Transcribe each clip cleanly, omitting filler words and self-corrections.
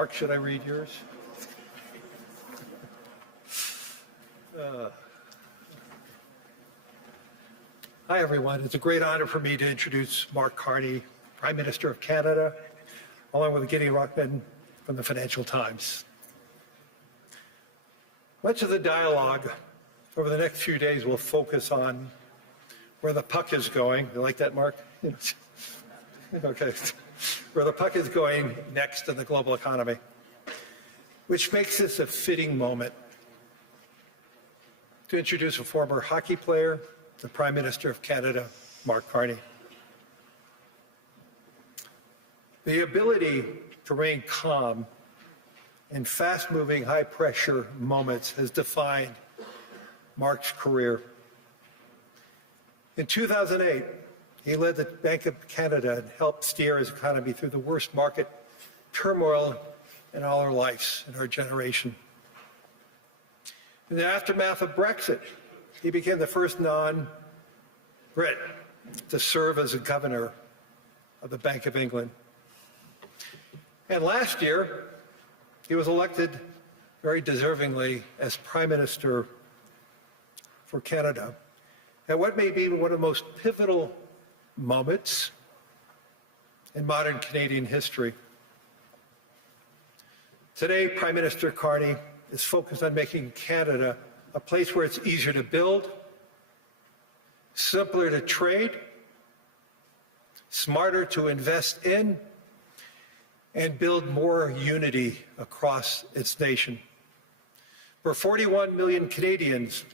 Mark, should I read yours? Hi, everyone. It's a great honor for me to introduce Mark Carney, Prime Minister of Canada, along with Gideon Rockman from the Financial Times. Much of the dialogue over the next few days will focus on where the puck is going. You like that, Mark? Okay. Where the puck is going next in the global economy, which makes this a fitting moment to introduce a former hockey player, the Prime Minister of Canada, Mark Carney. The ability to remain calm in fast-moving, high-pressure moments has defined Mark's career. In 2008, he led the Bank of Canada and helped steer his economy through the worst market turmoil in all our lives, in our generation. In the aftermath of Brexit, he became the first non-Brit to serve as a governor of the Bank of England. And last year, he was elected very deservingly as Prime Minister for Canada at what may be one of the most pivotal moments in modern Canadian history. Today, Prime Minister Carney is focused on making Canada a place where it's easier to build, simpler to trade, smarter to invest in, and build more unity across its nation. For 41 million Canadians,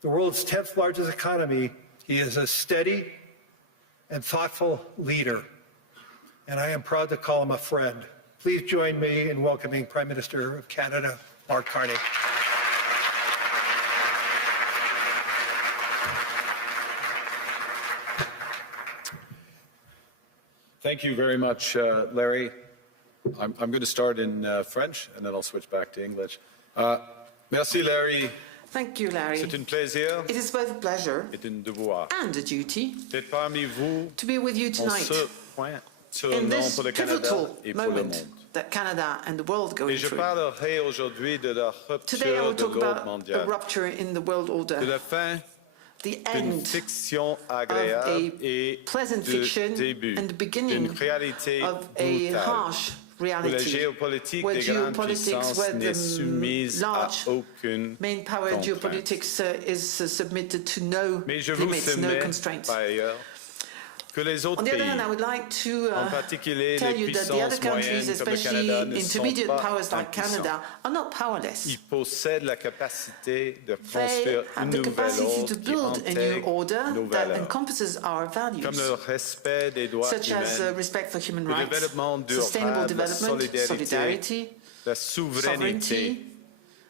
the world's 10th largest economy, he is a steady and thoughtful leader, and I am proud to call him a friend. Please join me in welcoming Prime Minister of Canada, Mark Carney. Thank you very much, Larry. I'm going to start in French, and then I'll switch back to English. Merci, Larry. Thank you, Larry. C'est un plaisir. It is both a pleasure et un devoir and a duty d'être parmi vous to be with you en tonight ce point in this pour le Canada pivotal et pour le moment monde. that Canada and the world go Et je through. parlerai aujourd'hui de la Today I rupture will de talk l'ordre about the mondial, rupture in the world de order, la fin the d'une end fiction of agréable a et pleasant du fiction début and the beginning d'une réalité of a brutale. harsh Où la reality, géopolitique where des grandes geopolitics, puissances where n'est the soumise à large aucune main power contrainte. geopolitics is submitted to no Mais je vous limits, no soumets, constraints. par ailleurs, que les autres On the other pays, hand, I would like to en particulier tell les you that the other puissances countries, moyennes comme le especially Canada, ne sont intermediate pas powers like impuissants. Canada, are not powerless. Ils possèdent la capacité de They construire have une the nouvelle capacity ordre to qui build a new intègre order nos that valeurs, encompasses our values, comme le respect des droits such as humains, respect for human le rights, développement sustainable durable, la development, solidarity, la souveraineté sovereignty,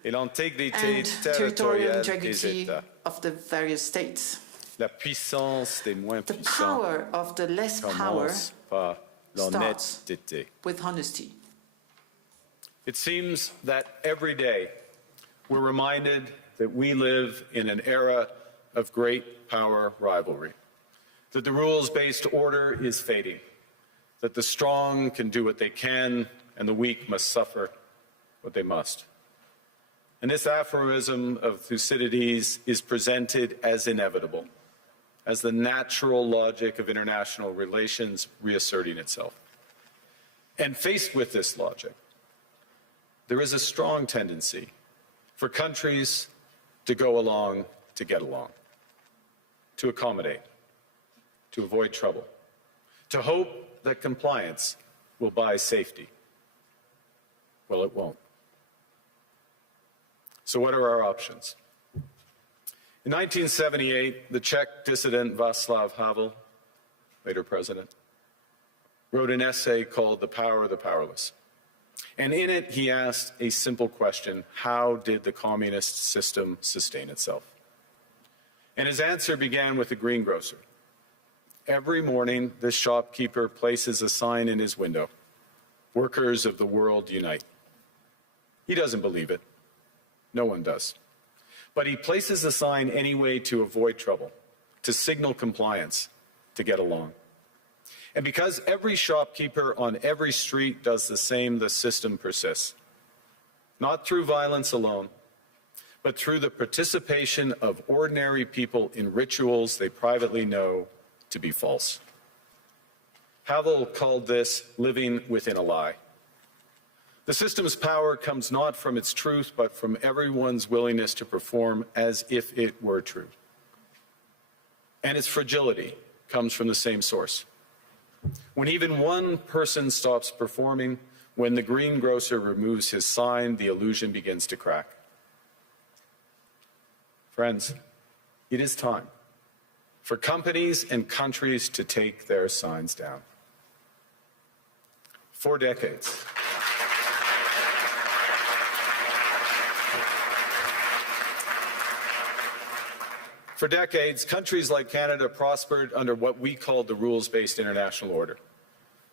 et l'intégrité and territorial territoriale des integrity États. of the various states. La puissance des moins The puissants power of the less power commence par l'honnêteté. with honesty. It seems that every day we're reminded that we live in an era of great power rivalry, that the rules-based order is fading, that the strong can do what they can and the weak must suffer what they must. And this aphorism of Thucydides is presented as inevitable, as the natural logic of international relations reasserting itself. And faced with this logic, there is a strong tendency for countries to go along to get along, to accommodate, to avoid trouble, to hope that compliance will buy safety. Well, it won't. So what are our options? In 1978, the Czech dissident Václav Havel, later president, wrote an essay called The Power of the Powerless. And in it, he asked a simple question: how did the communist system sustain itself? And his answer began with a greengrocer. Every morning, this shopkeeper places a sign in his window: "Workers of the world unite." He doesn't believe it. No one does. But he places the sign anyway to avoid trouble, to signal compliance, to get along. And because every shopkeeper on every street does the same, the system persists. Not through violence alone, but through the participation of ordinary people in rituals they privately know to be false. Havel called this living within a lie. The system's power comes not from its truth, but from everyone's willingness to perform as if it were true. And its fragility comes from the same source. When even one person stops performing, when the greengrocer removes his sign, the illusion begins to crack. Friends, it is time for companies and countries to take their signs down. For decades, countries like Canada prospered under what we called the rules-based international order.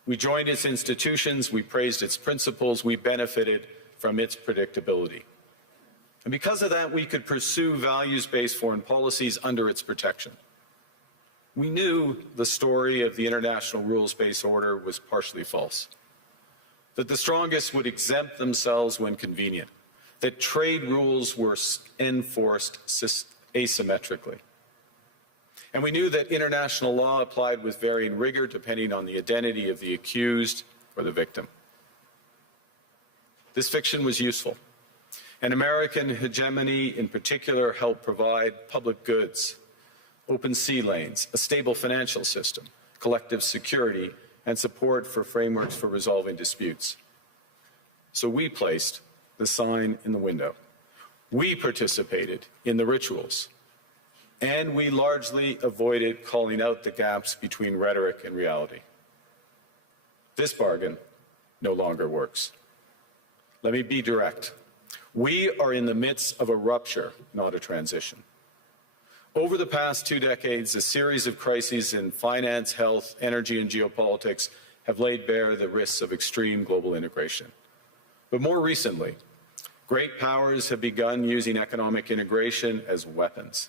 We joined its institutions, we praised its principles, we benefited from its predictability. And because of that, we could pursue values-based foreign policies under its protection. We knew the story of the international rules-based order was partially false, that the strongest would exempt themselves when convenient, that trade rules were enforced asymmetrically. And we knew that international law applied with varying rigor depending on the identity of the accused or the victim. This fiction was useful, and American hegemony in particular helped provide public goods, open sea lanes, a stable financial system, collective security, and support for frameworks for resolving disputes. So we placed the sign in the window. We participated in the rituals, and we largely avoided calling out the gaps between rhetoric and reality. This bargain no longer works. Let me be direct. We are in the midst of a rupture, not a transition. Over the past 2 decades, a series of crises in finance, health, energy, and geopolitics have laid bare the risks of extreme global integration. But more recently, great powers have begun using economic integration as weapons.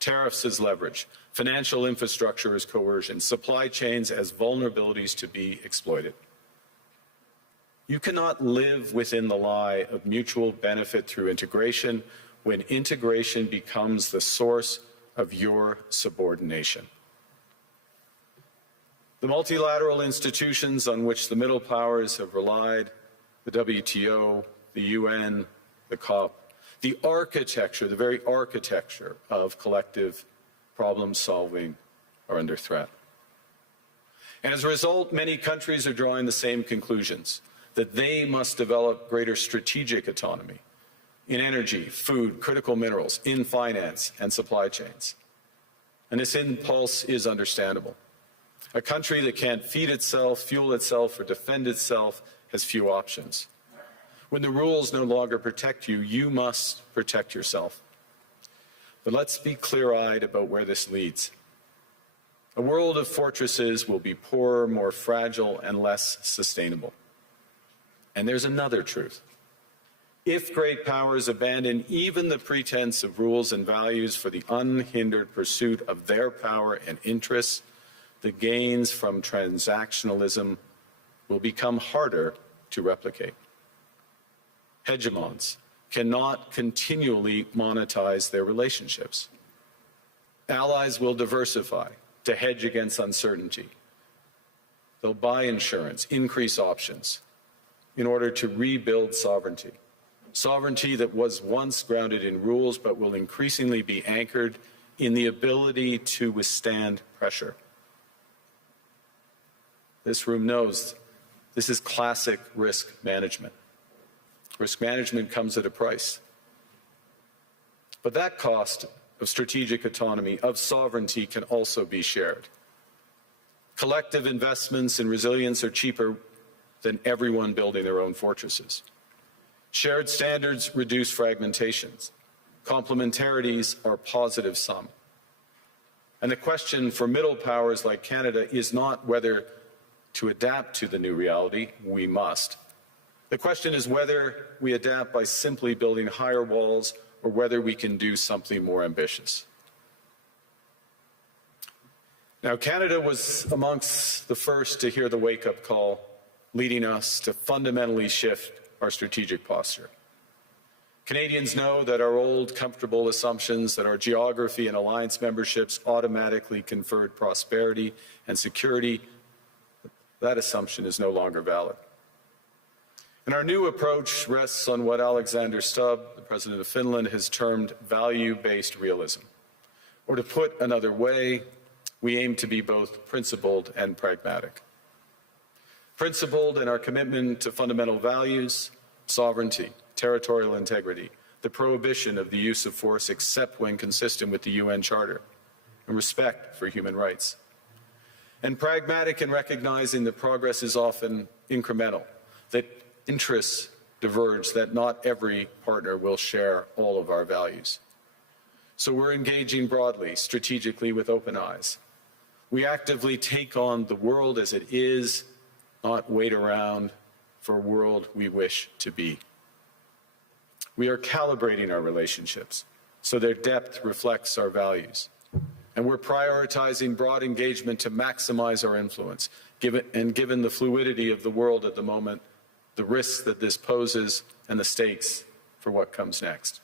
Tariffs as leverage, financial infrastructure as coercion, supply chains as vulnerabilities to be exploited. You cannot live within the lie of mutual benefit through integration when integration becomes the source of your subordination. The multilateral institutions on which the middle powers have relied, the WTO, the UN, the COP, the architecture, the very architecture of collective problem solving are under threat. And as a result, many countries are drawing the same conclusions, that they must develop greater strategic autonomy in energy, food, critical minerals, in finance and supply chains. And this impulse is understandable. A country that can't feed itself, fuel itself, or defend itself has few options. When the rules no longer protect you, you must protect yourself. But let's be clear-eyed about where this leads. A world of fortresses will be poorer, more fragile, and less sustainable. And there's another truth. If great powers abandon even the pretense of rules and values for the unhindered pursuit of their power and interests, the gains from transactionalism will become harder to replicate. Hegemons cannot continually monetize their relationships. Allies will diversify to hedge against uncertainty. They'll buy insurance, increase options in order to rebuild sovereignty. Sovereignty that was once grounded in rules but will increasingly be anchored in the ability to withstand pressure. This room knows this is classic risk management. Risk management comes at a price. But that cost of strategic autonomy, of sovereignty, can also be shared. Collective investments in resilience are cheaper than everyone building their own fortresses. Shared standards reduce fragmentations. Complementarities are positive sum. And the question for middle powers like Canada is not whether to adapt to the new reality. We must. The question is whether we adapt by simply building higher walls or whether we can do something more ambitious. Now, Canada was amongst the first to hear the wake-up call, leading us to fundamentally shift our strategic posture. Canadians know that our old, comfortable assumptions that our geography and alliance memberships automatically conferred prosperity and security, that assumption is no longer valid. And our new approach rests on what Alexander Stubb, the President of Finland, has termed value-based realism. Or to put another way, we aim to be both principled and pragmatic. Principled in our commitment to fundamental values, sovereignty, territorial integrity, the prohibition of the use of force except when consistent with the UN Charter, and respect for human rights. And pragmatic in recognizing that progress is often incremental, that interests diverge, that not every partner will share all of our values. So we're engaging broadly, strategically, with open eyes. We actively take on the world as it is, not wait around for a world we wish to be. We are calibrating our relationships so their depth reflects our values. And we're prioritizing broad engagement to maximize our influence, given the fluidity of the world at the moment, the risks that this poses, and the stakes for what comes next.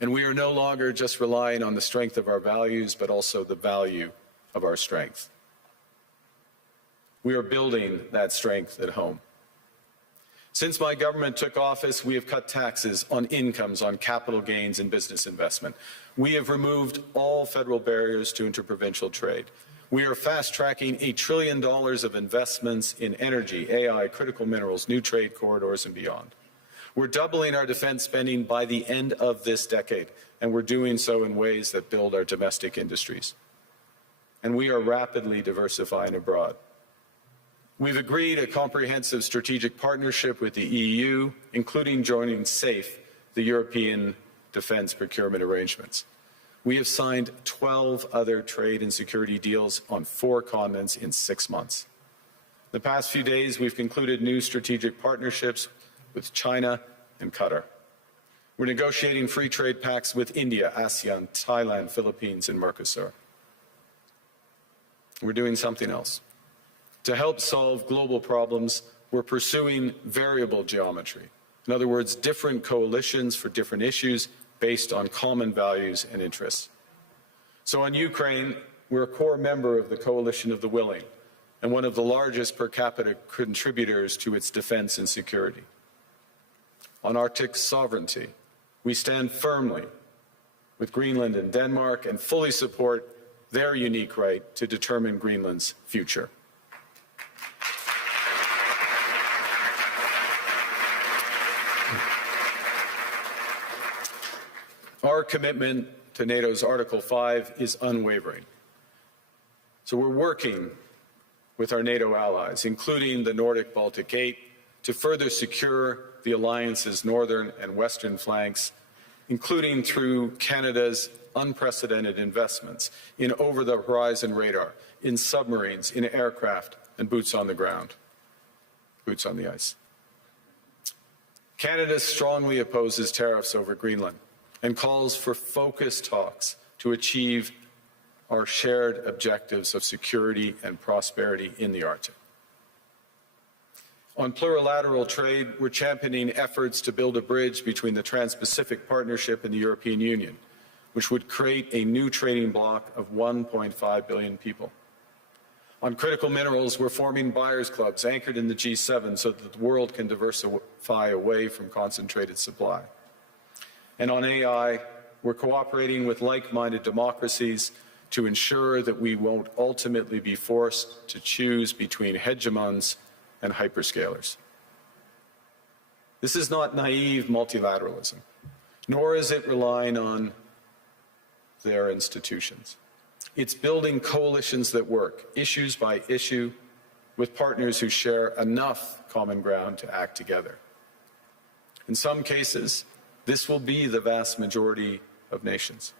And we are no longer just relying on the strength of our values, but also the value of our strength. We are building that strength at home. Since my government took office, we have cut taxes on incomes, on capital gains and business investment. We have removed all federal barriers to interprovincial trade. We are fast-tracking $1 trillion of investments in energy, AI, critical minerals, new trade corridors, and beyond. We're doubling our defense spending by the end of this decade, and we're doing so in ways that build our domestic industries. And we are rapidly diversifying abroad. We've agreed a comprehensive strategic partnership with the EU, including joining SAFE, the European Defence Procurement Arrangements. We have signed 12 other trade and security deals on 4 continents in 6 months. The past few days, we've concluded new strategic partnerships with China and Qatar. We're negotiating free trade pacts with India, ASEAN, Thailand, Philippines, and Mercosur. We're doing something else. To help solve global problems, we're pursuing variable geometry. In other words, different coalitions for different issues based on common values and interests. So on Ukraine, we're a core member of the Coalition of the Willing and one of the largest per capita contributors to its defense and security. On Arctic sovereignty, we stand firmly with Greenland and Denmark and fully support their unique right to determine Greenland's future. Our commitment to NATO's Article 5 is unwavering. So we're working with our NATO allies, including the Nordic-Baltic 8, to further secure the alliance's northern and western flanks, including through Canada's unprecedented investments in over-the-horizon radar, in submarines, in aircraft, and boots on the ground, boots on the ice. Canada strongly opposes tariffs over Greenland and calls for focused talks to achieve our shared objectives of security and prosperity in the Arctic. On plurilateral trade, we're championing efforts to build a bridge between the Trans-Pacific Partnership and the European Union, which would create a new trading bloc of 1.5 billion people. On critical minerals, we're forming buyers' clubs anchored in the G7 so that the world can diversify away from concentrated supply. And on AI, we're cooperating with like-minded democracies to ensure that we won't ultimately be forced to choose between hegemons and hyperscalers. This is not naive multilateralism, nor is it relying on their institutions. It's building coalitions that work, issues by issue, with partners who share enough common ground to act together. In some cases, this will be the vast majority of nations.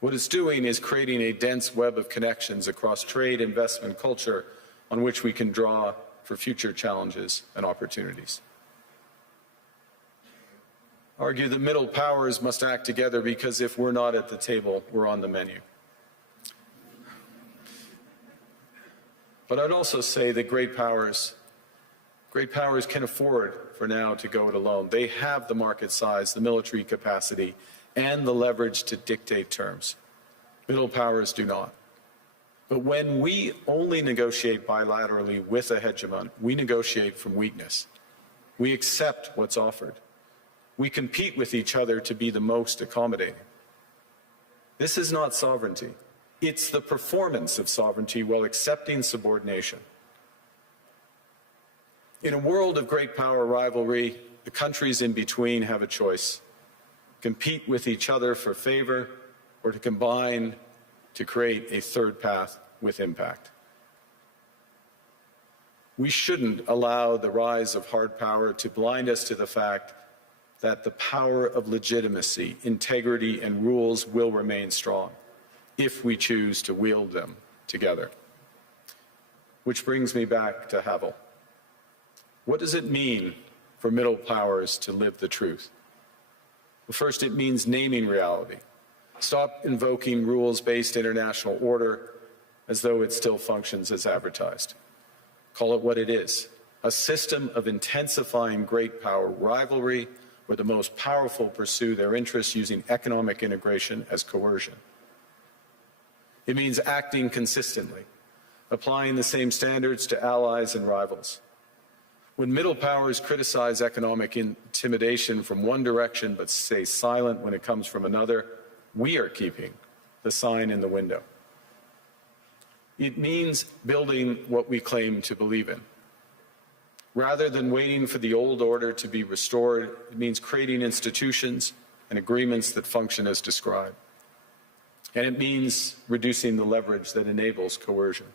What it's doing is creating a dense web of connections across trade, investment, culture, on which we can draw for future challenges and opportunities. I argue the middle powers must act together because if we're not at the table, we're on the menu. But I'd also say that great powers can afford for now to go it alone. They have the market size, the military capacity, and the leverage to dictate terms. Middle powers do not. But when we only negotiate bilaterally with a hegemon, we negotiate from weakness. We accept what's offered. We compete with each other to be the most accommodating. This is not sovereignty. It's the performance of sovereignty while accepting subordination. In a world of great power rivalry, the countries in between have a choice: compete with each other for favor, or to combine to create a third path with impact. We shouldn't allow the rise of hard power to blind us to the fact that the power of legitimacy, integrity, and rules will remain strong if we choose to wield them together. Which brings me back to Havel. What does it mean for middle powers to live the truth? Well, first, it means naming reality. Stop invoking rules-based international order as though it still functions as advertised. Call it what it is: a system of intensifying great power rivalry where the most powerful pursue their interests using economic integration as coercion. It means acting consistently, applying the same standards to allies and rivals. When middle powers criticize economic intimidation from one direction but stay silent when it comes from another, we are keeping the sign in the window. It means building what we claim to believe in. Rather than waiting for the old order to be restored, it means creating institutions and agreements that function as described. And it means reducing the leverage that enables coercion.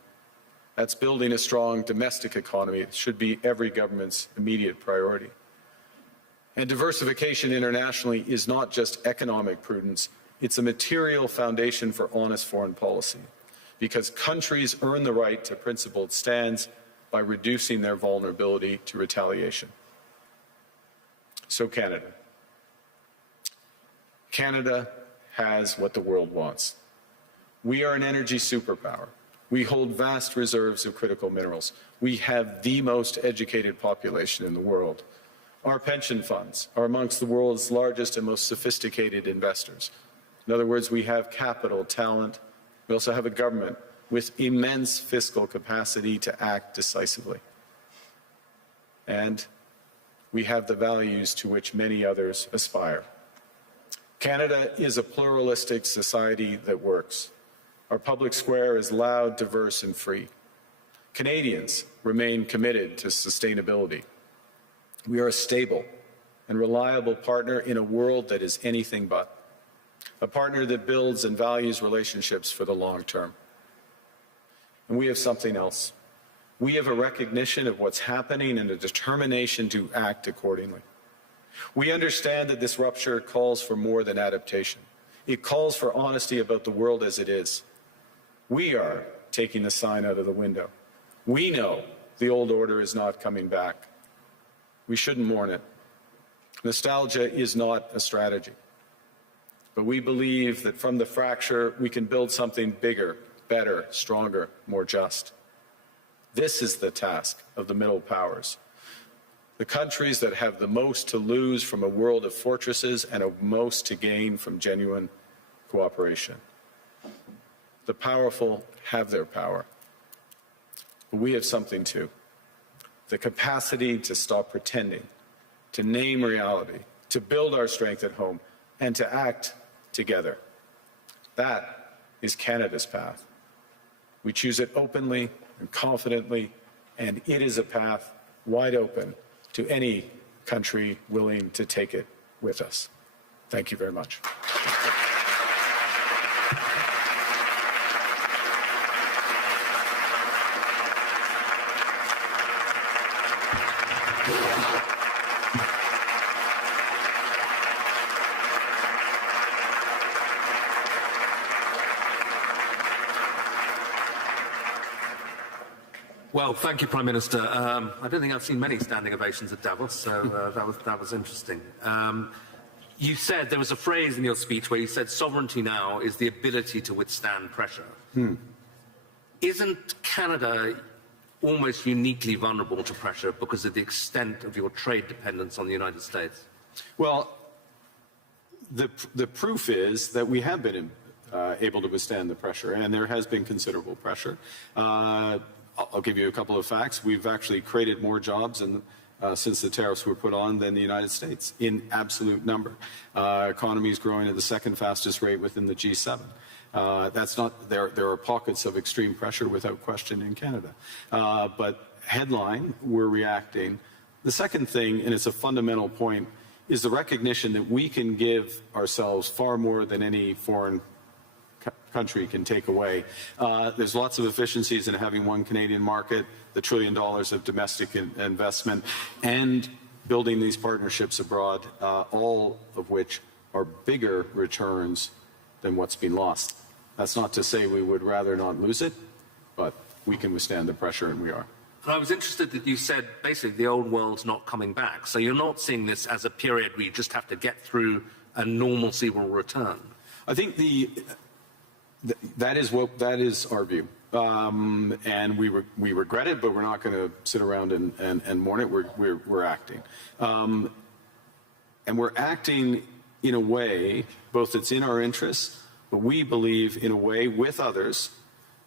That's building a strong domestic economy. It should be every government's immediate priority. And diversification internationally is not just economic prudence, it's a material foundation for honest foreign policy, because countries earn the right to principled stands by reducing their vulnerability to retaliation. So Canada. Canada has what the world wants. We are an energy superpower. We hold vast reserves of critical minerals. We have the most educated population in the world. Our pension funds are amongst the world's largest and most sophisticated investors. In other words, we have capital, talent. We also have a government with immense fiscal capacity to act decisively. And we have the values to which many others aspire. Canada is a pluralistic society that works. Our public square is loud, diverse, and free. Canadians remain committed to sustainability. We are a stable and reliable partner in a world that is anything but. A partner that builds and values relationships for the long term. And we have something else. We have a recognition of what's happening and a determination to act accordingly. We understand that this rupture calls for more than adaptation. It calls for honesty about the world as it is. We are taking the sign out of the window. We know the old order is not coming back. We shouldn't mourn it. Nostalgia is not a strategy. But we believe that from the fracture, we can build something bigger, better, stronger, more just. This is the task of the middle powers. The countries that have the most to lose from a world of fortresses and a most to gain from genuine cooperation. The powerful have their power. But we have something too. The capacity to stop pretending, to name reality, to build our strength at home, and to act together. That is Canada's path. We choose it openly and confidently, and it is a path wide open to any country willing to take it with us. Thank you very much. Well, thank you, Prime Minister. I don't think I've seen many standing ovations at Davos, so that was interesting. You said, there was a phrase in your speech where you said sovereignty now is the ability to withstand pressure. Isn't Canada almost uniquely vulnerable to pressure because of the extent of your trade dependence on the United States? Well, the proof is that we have been able to withstand the pressure, and there has been considerable pressure. I'll give you a couple of facts. We've actually created more jobs since the tariffs were put on than the United States in absolute number. Economy is growing at the second fastest rate within the G7. That's not there. There are pockets of extreme pressure without question in Canada, but headline, we're reacting. The second thing, and it's a fundamental point, is the recognition that we can give ourselves far more than any foreign country can take away. There's lots of efficiencies in having one Canadian market, the $1 trillion of domestic investment, and building these partnerships abroad, all of which are bigger returns than what's been lost. That's not to say we would rather not lose it, but we can withstand the pressure, and we are. And I was interested that you said basically the old world's not coming back. So you're not seeing this as a period where you just have to get through and normalcy will return. I think that is our view, and we regret it, but we're not going to sit around and mourn it. We're acting, and we're acting in a way both that's in our interests, but we believe in a way with others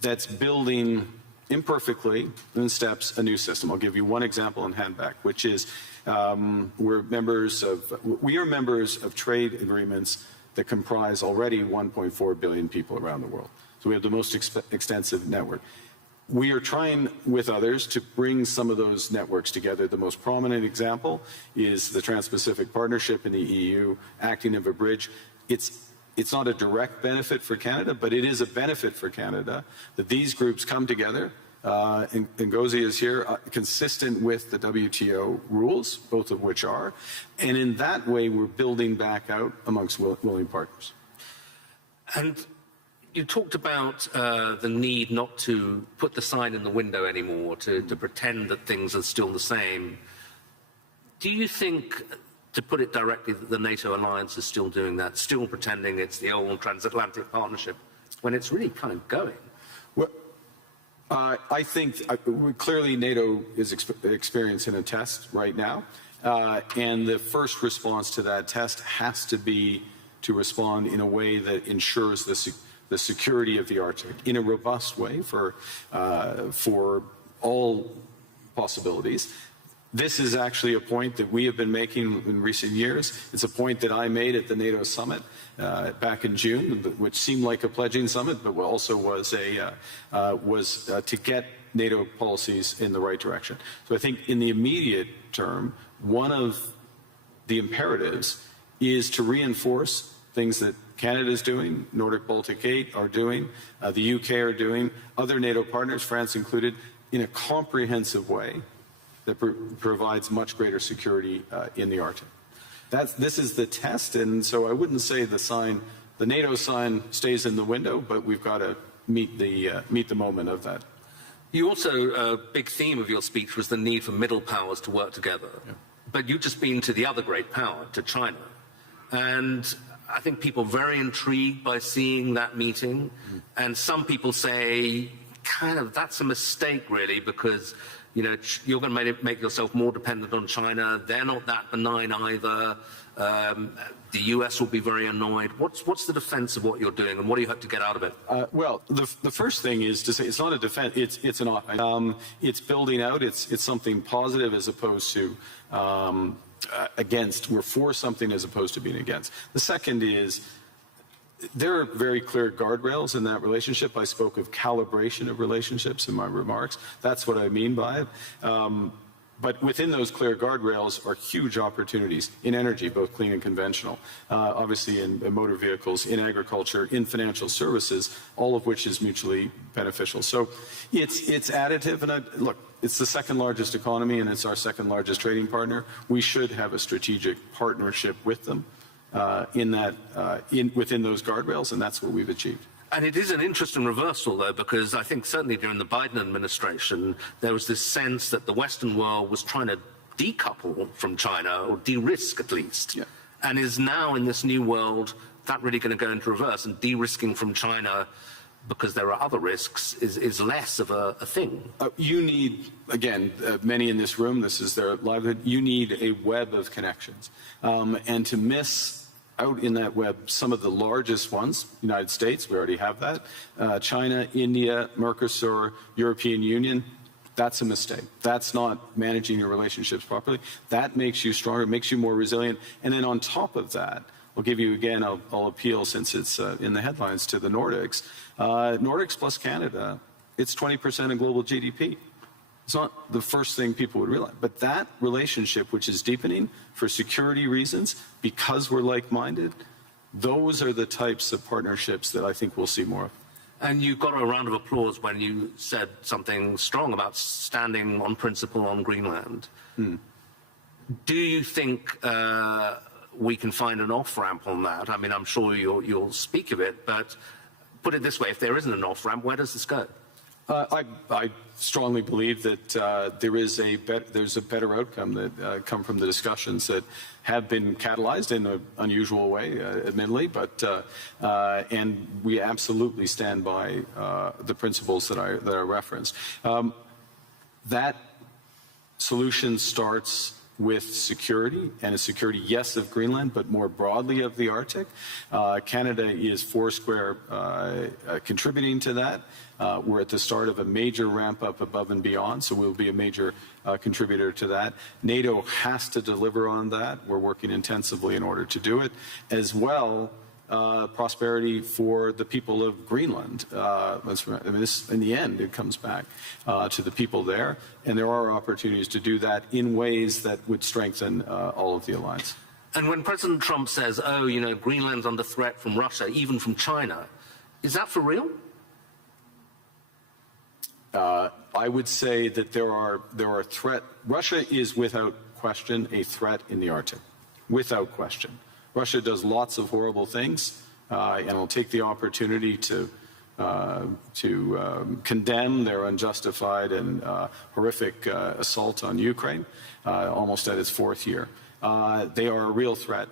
that's building imperfectly in steps a new system. I'll give you one example in handback, which is we are members of trade agreements that comprise already 1.4 billion people around the world. So we have the most extensive network. We are trying with others to bring some of those networks together. The most prominent example is the Trans-Pacific Partnership in the EU, acting as a bridge. It's not a direct benefit for Canada, but it is a benefit for Canada that these groups come together. And Ngozi is here, consistent with the WTO rules, both of which are. And in that way, we're building back out amongst willing partners. And you talked about the need not to put the sign in the window anymore, to pretend that things are still the same. Do you think, to put it directly, that the NATO alliance is still doing that, still pretending it's the old transatlantic partnership, when it's really kind of going? Well, I think clearly NATO is experiencing a test right now, and the first response to that test has to be to respond in a way that ensures the security of the Arctic in a robust way for all possibilities. This is actually a point that we have been making in recent years. It's a point that I made at the NATO summit back in June, which seemed like a pledging summit, but also was to get NATO policies in the right direction. So I think in the immediate term, one of the imperatives is to reinforce things that Canada is doing, Nordic Baltic 8 are doing, the UK are doing, other NATO partners, France included, in a comprehensive way that provides much greater security in the Arctic. This is the test, and so I wouldn't say the NATO sign stays in the window, but we've got to meet the moment of that. You also, a big theme of your speech was the need for middle powers to work together. Yeah. But you've just been to the other great power, to China. And I think people are very intrigued by seeing that meeting. Mm-hmm. And some people say, kind of, that's a mistake, really, because you're going to make yourself more dependent on China. They're not that benign either. The US will be very annoyed. What's the defense of what you're doing, and what do you hope to get out of it? Well, the first thing is to say it's not a defense. It's building out. It's something positive as opposed to against. We're for something as opposed to being against. The second is, there are very clear guardrails in that relationship. I spoke of calibration of relationships in my remarks. That's what I mean by it. But within those clear guardrails are huge opportunities in energy, both clean and conventional, obviously in motor vehicles, in agriculture, in financial services, all of which is mutually beneficial. So it's additive. And look, it's the second largest economy, and it's our second largest trading partner. We should have a strategic partnership with them. Within those guardrails, and that's what we've achieved. And it is an interesting reversal, though, because I think certainly during the Biden administration, there was this sense that the Western world was trying to decouple from China, or de-risk at least. Yeah. And is now in this new world, that really going to go into reverse, and de-risking from China because there are other risks is less of a thing. You need, again, many in this room, this is their livelihood, you need a web of connections. And to miss out in that web some of the largest ones, United States, we already have that, China, India, Mercosur, European Union, that's a mistake. That's not managing your relationships properly. That makes you stronger, makes you more resilient. And then on top of that, I'll give you again, I'll appeal since it's in the headlines to the Nordics. Nordics plus Canada, it's 20% of global GDP. It's not the first thing people would realize. But that relationship, which is deepening for security reasons, because we're like-minded, those are the types of partnerships that I think we'll see more of. And you got a round of applause when you said something strong about standing on principle on Greenland. Do you think we can find an off-ramp on that? I mean, I'm sure you'll speak of it, but put it this way, if there isn't an off-ramp, where does this go? I strongly believe that there's a better outcome that come from the discussions that have been catalyzed in an unusual way, admittedly, but and we absolutely stand by the principles that I referenced. That solution starts with security, and a security, yes, of Greenland, but more broadly of the Arctic. Canada is foursquare contributing to that. We're at the start of a major ramp up above and beyond, so we'll be a major contributor to that. NATO has to deliver on that. We're working intensively in order to do it. As well, prosperity for the people of Greenland. In the end, it comes back to the people there, and there are opportunities to do that in ways that would strengthen all of the alliance. And when President Trump says, oh, you know, Greenland's under threat from Russia, even from China, is that for real? I would say that there are threats. Russia is without question a threat in the Arctic, without question. Russia does lots of horrible things, and I'll take the opportunity to condemn their unjustified and horrific assault on Ukraine, almost at its fourth year. They are a real threat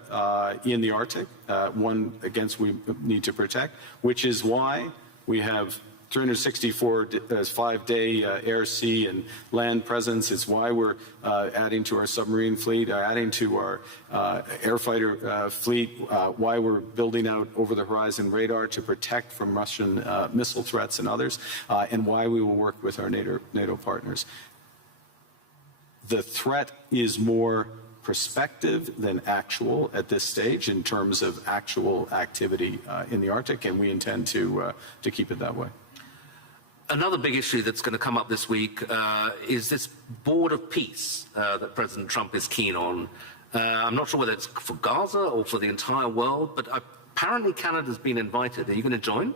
in the Arctic, one against we need to protect, which is why we have 364 5-day air, sea, and land presence. It's why we're adding to our submarine fleet, adding to our air fighter fleet, why we're building out over-the-horizon radar to protect from Russian missile threats and others, and why we will work with our NATO partners. The threat is more perspective than actual at this stage in terms of actual activity in the Arctic, and we intend to keep it that way. Another big issue that's going to come up this week is this board of peace that President Trump is keen on. I'm not sure whether it's for Gaza or for the entire world, but apparently Canada's been invited. Are you going to join?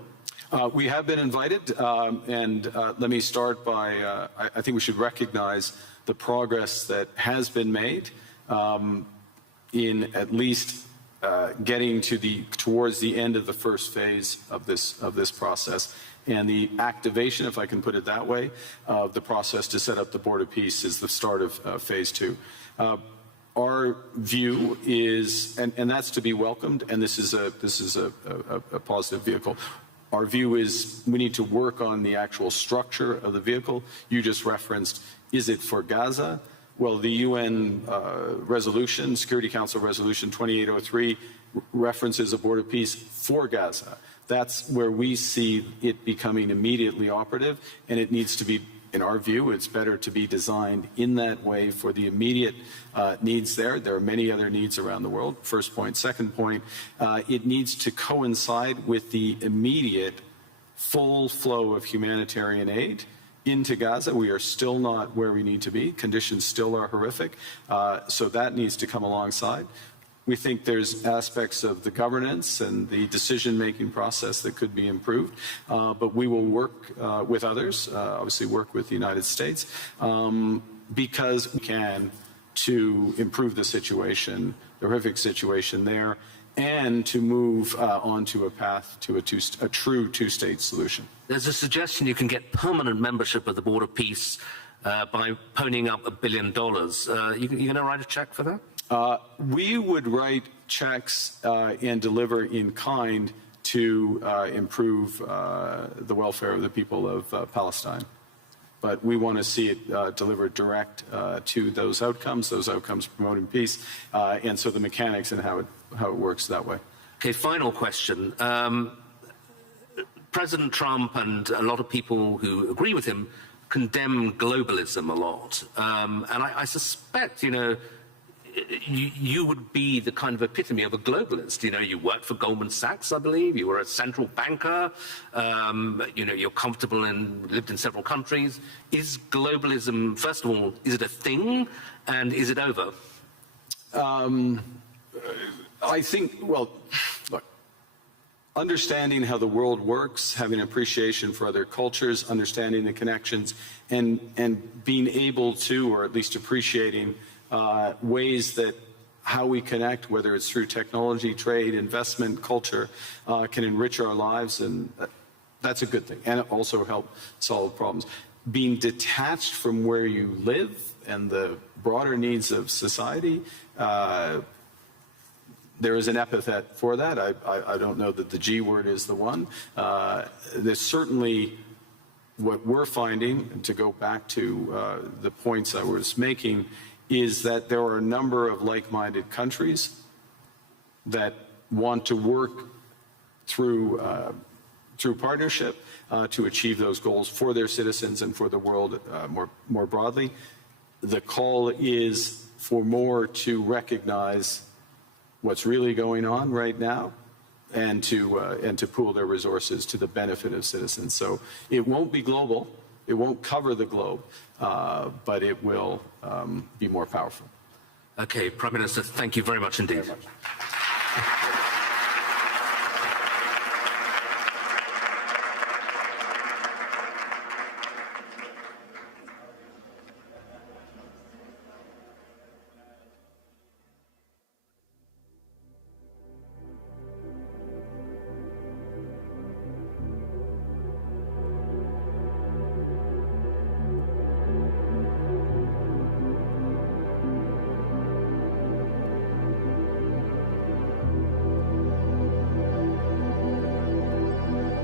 We have been invited, and let me start by, I think we should recognize the progress that has been made in at least getting towards the end of the first phase of this process. And the activation, if I can put it that way, of the process to set up the Board of Peace is the start of phase 2. Our view is, and that's to be welcomed, and this is a positive vehicle. Our view is we need to work on the actual structure of the vehicle. You just referenced, is it for Gaza? Well, the UN resolution, Security Council Resolution 2803, references a Board of Peace for Gaza. That's where we see it becoming immediately operative, and it needs to be, in our view, it's better to be designed in that way for the immediate needs there. There are many other needs around the world, first point. Second point, it needs to coincide with the immediate full flow of humanitarian aid into Gaza. We are still not where we need to be. Conditions still are horrific, so that needs to come alongside. We think there's aspects of the governance and the decision-making process that could be improved, but we will work with others, obviously work with the United States, because we can to improve the situation, the horrific situation there, and to move onto a path to a true two-state solution. There's a suggestion you can get permanent membership of the Board of Peace by ponying up $1 billion. You going to write a check for that? We would write checks and deliver in kind to improve the welfare of the people of Palestine. But we want to see it delivered direct to those outcomes promoting peace, and so the mechanics and how it works that way. Okay, final question. President Trump and a lot of people who agree with him condemn globalism a lot. And I suspect, you would be the kind of epitome of a globalist. You worked for Goldman Sachs, I believe. You were a central banker. You're comfortable and lived in several countries. Is globalism, first of all, is it a thing, and is it over? I think, well, look, understanding how the world works, having appreciation for other cultures, understanding the connections, and being able to, or at least appreciating ways that how we connect, whether it's through technology, trade, investment, culture, can enrich our lives, and that's a good thing, and it also help solve problems. Being detached from where you live and the broader needs of society, there is an epithet for that. I don't know that the G word is the one. There's certainly what we're finding, and to go back to the points I was making, is that there are a number of like-minded countries that want to work through partnership to achieve those goals for their citizens and for the world more broadly. The call is for more to recognize what's really going on right now, and to pool their resources to the benefit of citizens. So it won't be global, it won't cover the globe, but it will be more powerful. Okay, Prime Minister, thank you very much indeed.